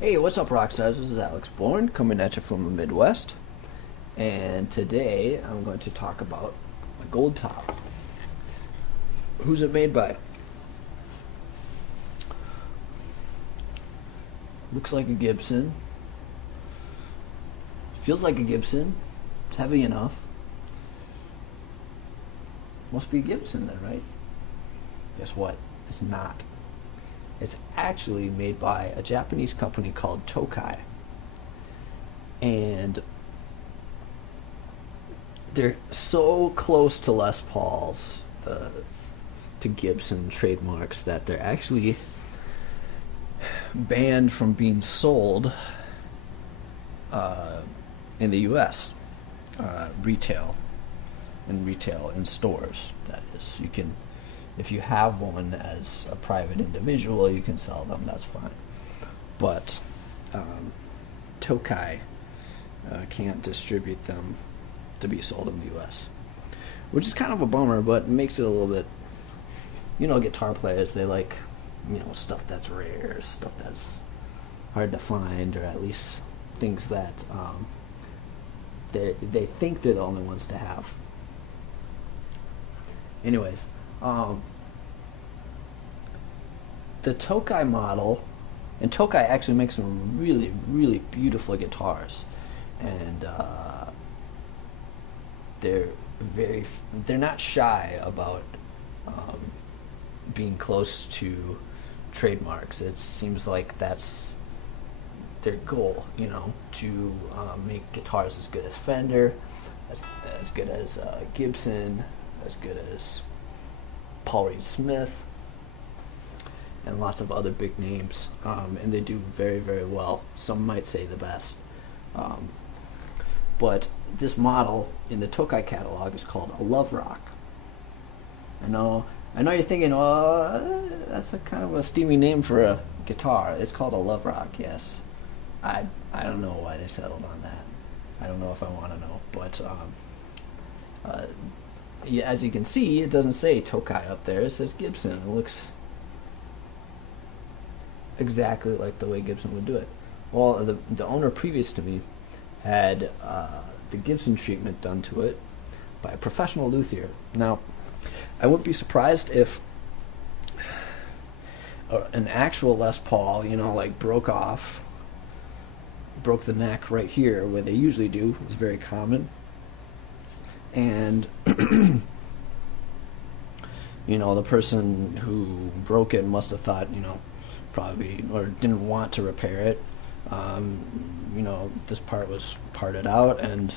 Hey, what's up, Rockstars? This is Alex Bourne coming at you from the Midwest, and today I'm going to talk about a Goldtop. Who's it made by? Looks like a Gibson. Feels like a Gibson. It's heavy enough. Must be a Gibson then, right? Guess what? It's not. It's actually made by a Japanese company called Tokai. And they're so close to Les Paul's, to Gibson trademarks, that they're actually banned from being sold in the U.S. Retail in stores. That is, you can. If you have one as a private individual, you can sell them, that's fine. But Tokai can't distribute them to be sold in the US, which is kind of a bummer, but makes it a little bit, guitar players, they like, stuff that's rare, stuff that's hard to find, or at least things that they think they're the only ones to have. Anyways, the Tokai model, and Tokai actually makes some really, really beautiful guitars, and they're not shy about being close to trademarks. It seems like that's their goal, to make guitars as good as Fender, as good as Gibson, as good as Paul Reed Smith, and lots of other big names, and they do very, very well. Some might say the best. But this model in the Tokai catalog is called a Love Rock. I know you're thinking, oh, that's a kind of a steamy name for a guitar. It's called a Love Rock, yes. I don't know why they settled on that. I don't know if I want to know, but yeah, as you can see, it doesn't say Tokai up there. It says Gibson. It looks exactly like the way Gibson would do it. Well, the owner previous to me had the Gibson treatment done to it by a professional luthier. Now, I wouldn't be surprised if an actual Les Paul, broke the neck right here where they usually do. It's very common. And the person who broke it must have thought, probably, or didn't want to repair it. This part was parted out, and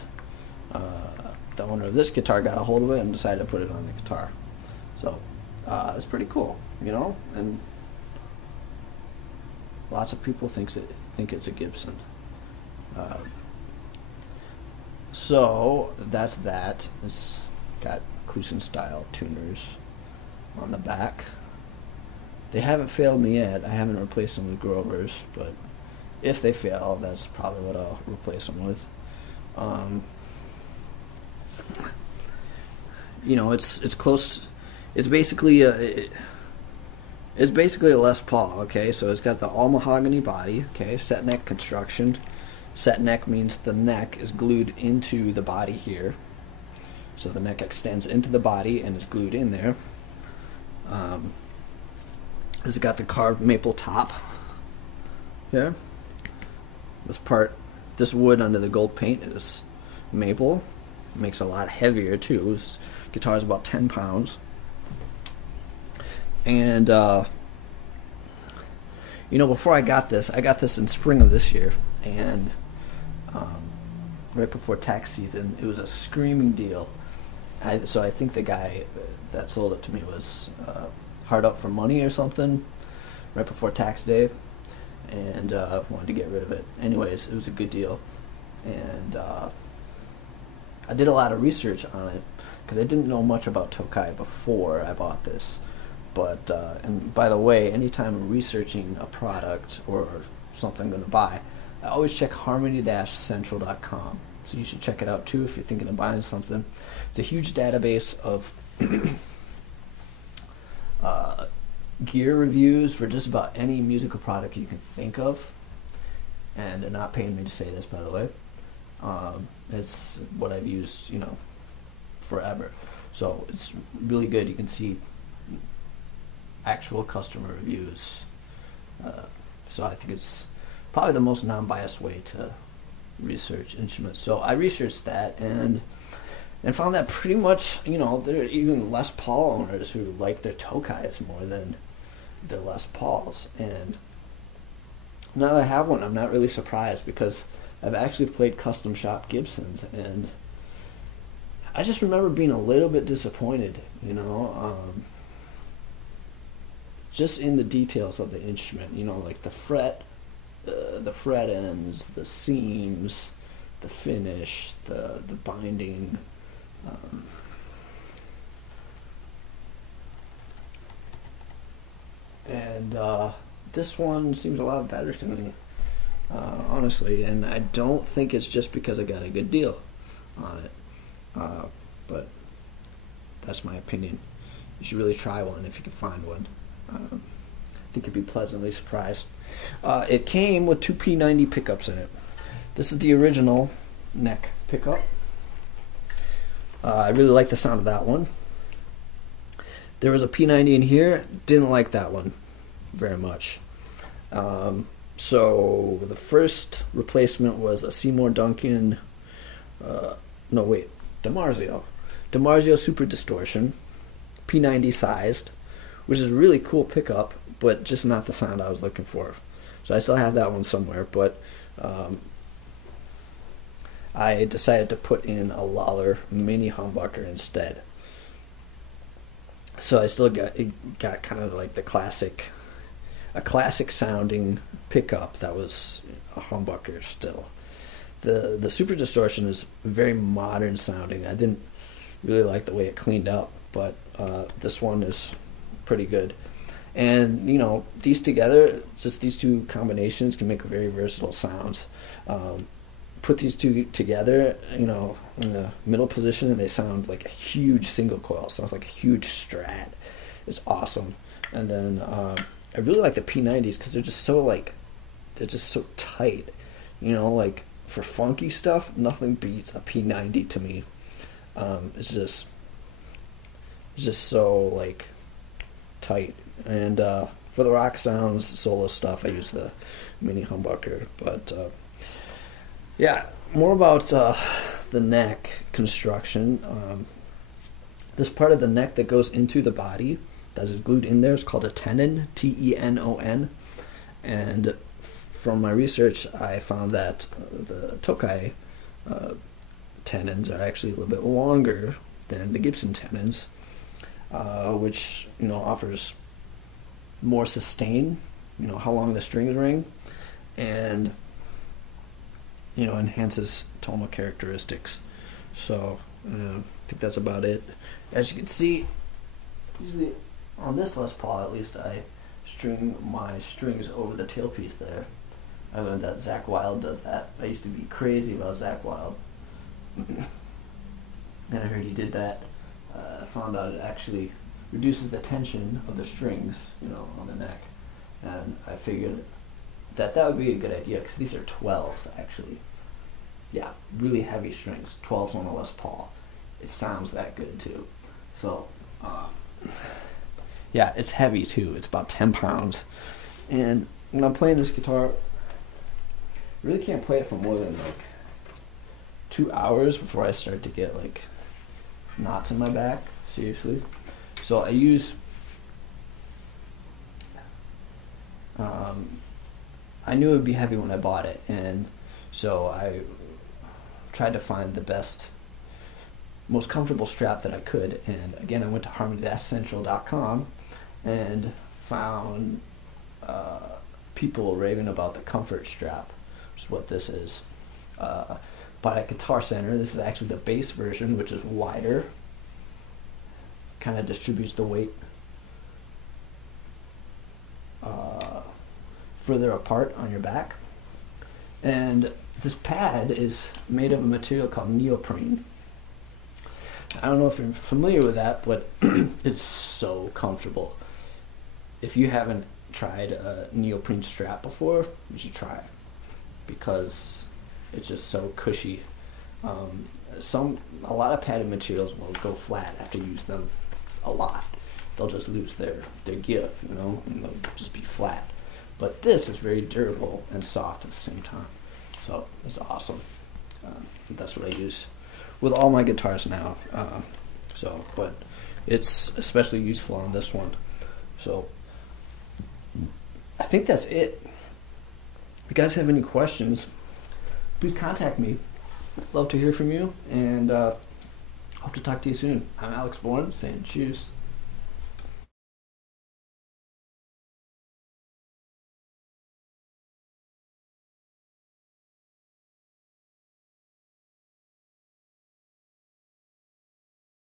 the owner of this guitar got a hold of it and decided to put it on the guitar. So it's pretty cool, and lots of people think it's a Gibson. So that's that. It's got Cluson style tuners on the back. They haven't failed me yet. I haven't replaced them with Grovers, but if they fail, that's probably what I'll replace them with. It's close. It's basically a Les Paul. Okay, so it's got the all mahogany body. Okay, set neck construction. Set neck means the neck is glued into the body here. So the neck extends into the body and is glued in there. It's got the carved maple top here. This wood under the gold paint is maple. It makes it a lot heavier too. This guitar is about 10 pounds. And before I got this in spring of this year, and right before tax season, it was a screaming deal. So I think the guy that sold it to me was hard up for money or something right before tax day, and wanted to get rid of it. Anyways, it was a good deal, and I did a lot of research on it because I didn't know much about Tokai before I bought this. But and by the way, anytime I'm researching a product or something I'm going to buy, I always check harmony-central.com. So you should check it out too if you're thinking of buying something. It's a huge database of gear reviews for just about any musical product you can think of. and they're not paying me to say this, by the way. It's what I've used, forever. So it's really good. You can see actual customer reviews. So I think it's probably the most non-biased way to research instruments. So I researched that and found that pretty much, there are even Les Paul owners who like their Tokais more than their Les Pauls. And now that I have one, I'm not really surprised, because I've actually played custom shop Gibsons, and I just remember being a little bit disappointed, just in the details of the instrument, like the fret ends, the seams, the finish, the binding. And this one seems a lot better to me, honestly, and I don't think it's just because I got a good deal on it, but that's my opinion. You should really try one if you can find one. I think you'd be pleasantly surprised. It came with two P90 pickups in it. This is the original neck pickup. I really like the sound of that one. There was a P90 in here. Didn't like that one very much. So the first replacement was a Seymour Duncan. DiMarzio Super Distortion, P90 sized, which is a really cool pickup, but just not the sound I was looking for. So I still have that one somewhere, but I decided to put in a Lollar mini humbucker instead. So I still got kind of like a classic sounding pickup that was a humbucker still. The Super Distortion is very modern sounding. I didn't really like the way it cleaned up, but this one is pretty good. And these together, just these two combinations can make very versatile sounds. Put these two together, in the middle position, and they sound like a huge single coil. Sounds like a huge Strat. It's awesome. And then I really like the P90s because they're just so tight. For funky stuff, nothing beats a P90 to me. It's just so tight. And for the rock sounds, solo stuff, I use the mini humbucker. But yeah, more about the neck construction. This part of the neck that goes into the body that is glued in there is called a tenon, Tenon. And from my research, I found that the Tokai tenons are actually a little bit longer than the Gibson tenons, which offers more sustain, how long the strings ring, and enhances tonal characteristics. So I think that's about it. As you can see, usually on this Les Paul, at least, I string my strings over the tailpiece there. I learned that Zakk Wylde does that. I used to be crazy about Zakk Wylde. And I heard he did that. I found out it actually reduces the tension of the strings, on the neck. And I figured that would be a good idea, because these are 12s, actually. Yeah, really heavy strings. 12s on a Les Paul. It sounds that good, too. So, yeah, it's heavy, too. It's about 10 pounds. And when I'm playing this guitar, I really can't play it for more than 2 hours before I start to get knots in my back, seriously. So I use I knew it would be heavy when I bought it, and so I tried to find the best, most comfortable strap that I could. And again, I went to harmony-central.com and found people raving about the comfort strap, which is what this is. But at Guitar Center, this is actually the base version, which is wider, kind of distributes the weight further apart on your back. And this pad is made of a material called neoprene. I don't know if you're familiar with that, but it's so comfortable. If you haven't tried a neoprene strap before, you should try it. because it's just so cushy. A lot of padded materials will go flat after you use them a lot. They'll just lose their give, you know, and they'll just be flat. But this is very durable and soft at the same time, so it's awesome. That's what I use with all my guitars now. But it's especially useful on this one. So I think that's it. If you guys have any questions, please contact me. Love to hear from you, and hope to talk to you soon. I'm Alex Bourne, saying cheers.